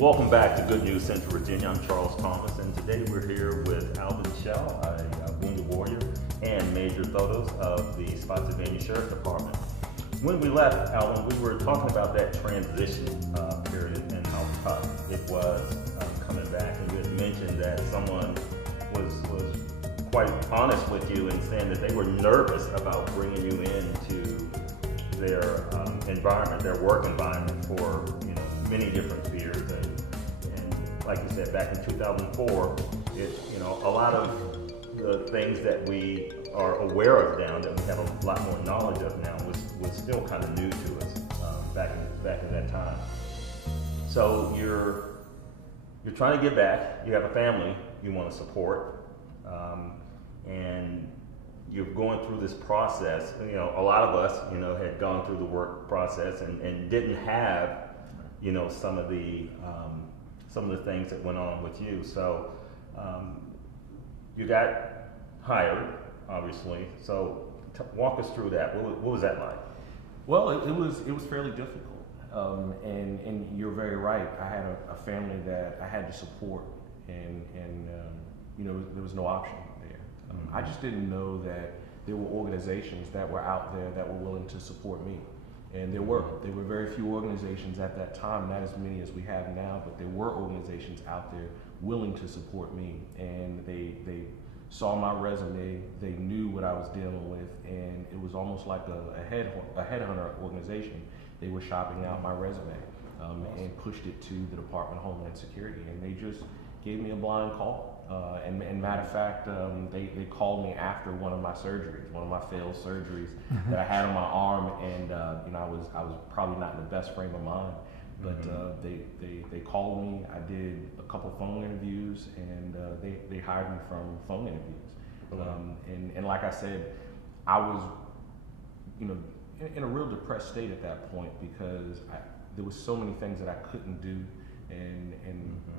Welcome back to Good News Central Virginia. I'm Charles Thomas, and today we're here with Alvin Shell, a wounded warrior, and Major Thotos of the Spotsylvania Sheriff Department. When we left, Alvin, we were talking about that transition period and how tough it was coming back. And you had mentioned that someone was quite honest with you in saying that they were nervous about bringing you into their environment, their work environment, for many different fears. And like you said, back in 2004, a lot of the things that we are aware of now, that we have a lot more knowledge of now, was still kind of new to us back in that time. So you're trying to get back. You have a family you want to support, and you're going through this process. A lot of us, had gone through the work process and didn't have, some of the things that went on with you. So you got hired, obviously. So walk us through that. What was that like? Well, it was fairly difficult, and you're very right. I had a family that I had to support, and there was no option there. I just didn't know that there were organizations that were out there that were willing to support me. And there were very few organizations at that time, not as many as we have now, but there were organizations out there willing to support me. And they saw my resume, they knew what I was dealing with, and it was almost like a headhunter organization. They were shopping out my resume and pushed it to the Department of Homeland Security, and they just gave me a blind call. And matter of fact, they called me after one of my surgeries, one of my failed surgeries that I had on my arm, and I was probably not in the best frame of mind, but they called me. I did a couple phone interviews, and they hired me from phone interviews. And like I said, I was in a real depressed state at that point, because there was so many things that I couldn't do. And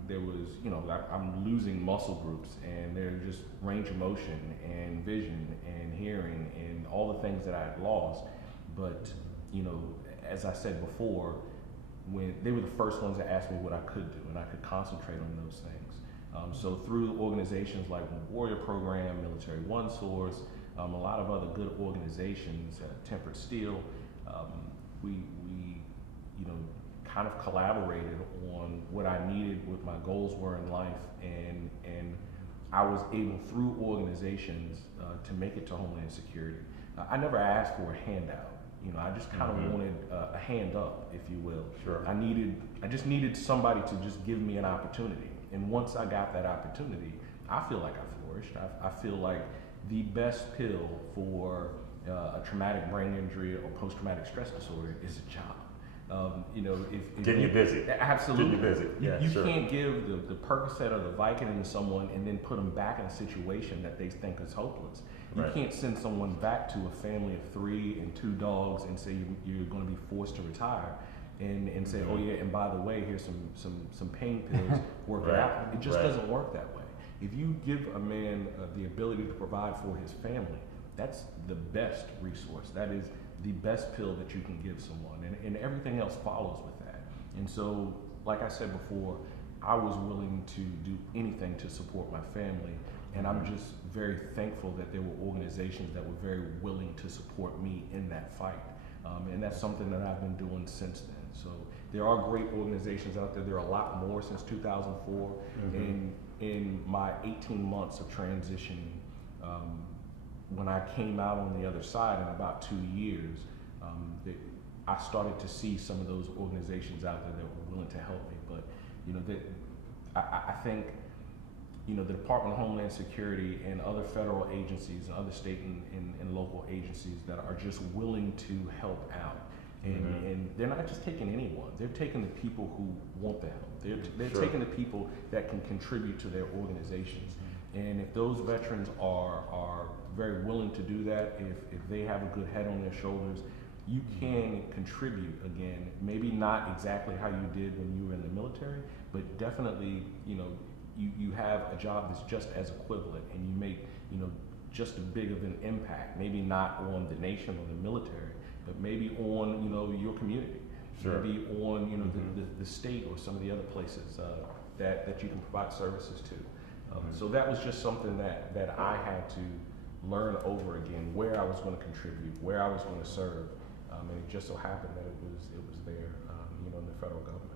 there was, I'm losing muscle groups, and there's just range of motion and vision and hearing and all the things that I had lost. But, as I said before, when they were the first ones that asked me what I could do, and I could concentrate on those things. So through organizations like the Warrior Program, Military One Source, a lot of other good organizations, Tempered Steel, we kind of collaborated on what I needed, what my goals were in life, and I was able, through organizations, to make it to Homeland Security. I never asked for a handout. I just kind of wanted a hand up, if you will. Sure. I just needed somebody to just give me an opportunity. And once I got that opportunity, I feel like I flourished. I feel like the best pill for a traumatic brain injury or post-traumatic stress disorder is a job. If Getting you busy. Absolutely. Getting you busy. Yeah, you sure. can't give the Percocet or the Vicodin to someone and then put them back in a situation that they think is hopeless. You Right. can't send someone back to a family of 3 and 2 dogs and say you're going to be forced to retire, and say, oh yeah, and by the way, here's some pain pills, work it out. It just doesn't work that way. If you give a man the ability to provide for his family, that's the best resource. That is the best pill that you can give someone, and everything else follows with that. And so, like I said before, I was willing to do anything to support my family, and I'm just very thankful that there were organizations that were very willing to support me in that fight. And that's something that I've been doing since then. So there are great organizations out there. There are a lot more since 2004. And in my 18 months of transitioning, when I came out on the other side in about 2 years, I started to see some of those organizations out there that were willing to help me. But I think the Department of Homeland Security and other federal agencies and other state and local agencies that are just willing to help out. And they're not just taking anyone. They're taking the people who want the help. They're taking the people that can contribute to their organizations. And if those veterans are very willing to do that, if they have a good head on their shoulders, you can contribute again, maybe not exactly how you did when you were in the military, but definitely, you have a job that's just as equivalent, and you make, just as big of an impact, maybe not on the nation or the military, but maybe on, your community. Sure. maybe on the state or some of the other places that you can provide services to. So that was just something that I had to learn over again, where I was going to contribute, where I was going to serve, and it just so happened that it was there, in the federal government.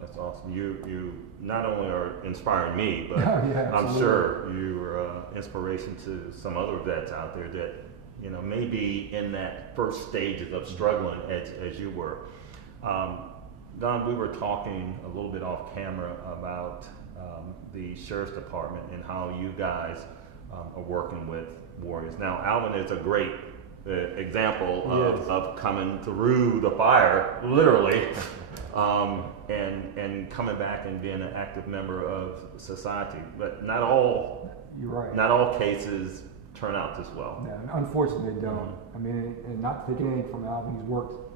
That's awesome. You not only are inspiring me, but Yeah, I'm sure you're inspiration to some other vets out there that may be in that first stages of struggling as you were. Don, we were talking a little bit off camera about the sheriff's department and how you guys are working with warriors. Now, Alvin is a great example of coming through the fire, literally. And coming back and being an active member of society, but not all. You're right. Not all cases turn out this well. No, unfortunately, they don't. I mean, and not taking anything from Alvin, he's worked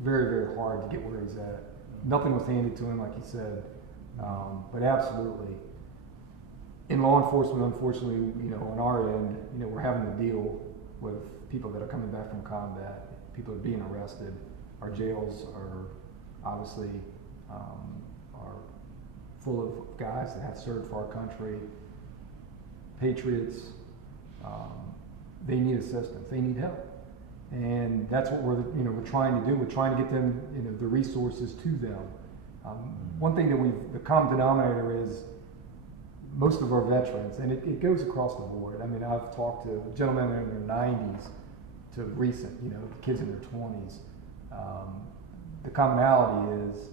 very, very hard to get where he's at. Nothing was handed to him, like he said, but absolutely. In law enforcement, unfortunately, on our end, we're having to deal with people that are coming back from combat. People are being arrested. Our jails are obviously are full of guys that have served for our country, patriots. They need assistance. They need help, and that's what we're trying to do. We're trying to get them the resources to them. One thing that the common denominator is most of our veterans, and it goes across the board. I mean, I've talked to gentlemen in their 90s to recent, kids in their 20s. The commonality is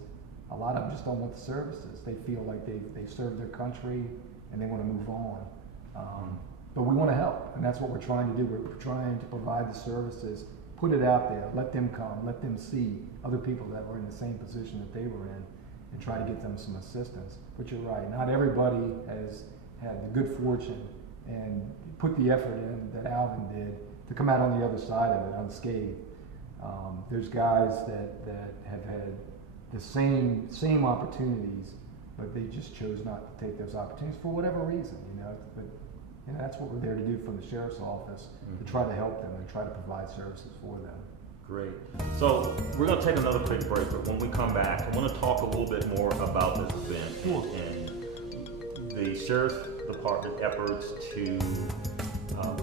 a lot of them just don't want the services. They feel like they've served their country and they want to move on. But we want to help, and that's what we're trying to do. We're trying to provide the services, put it out there, let them come, let them see other people that are in the same position that they were in, and try to get them some assistance. But you're right, not everybody has had the good fortune and put the effort in that Alvin did to come out on the other side of it unscathed. There's guys that have had the same opportunities, but they just chose not to take those opportunities for whatever reason, But that's what we're there to do from the sheriff's office, to try to help them and try to provide services for them. Great. So we're going to take another quick break, but when we come back, I want to talk a little bit more about this event and the sheriff's department efforts to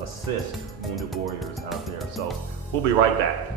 assist wounded warriors out there. So we'll be right back.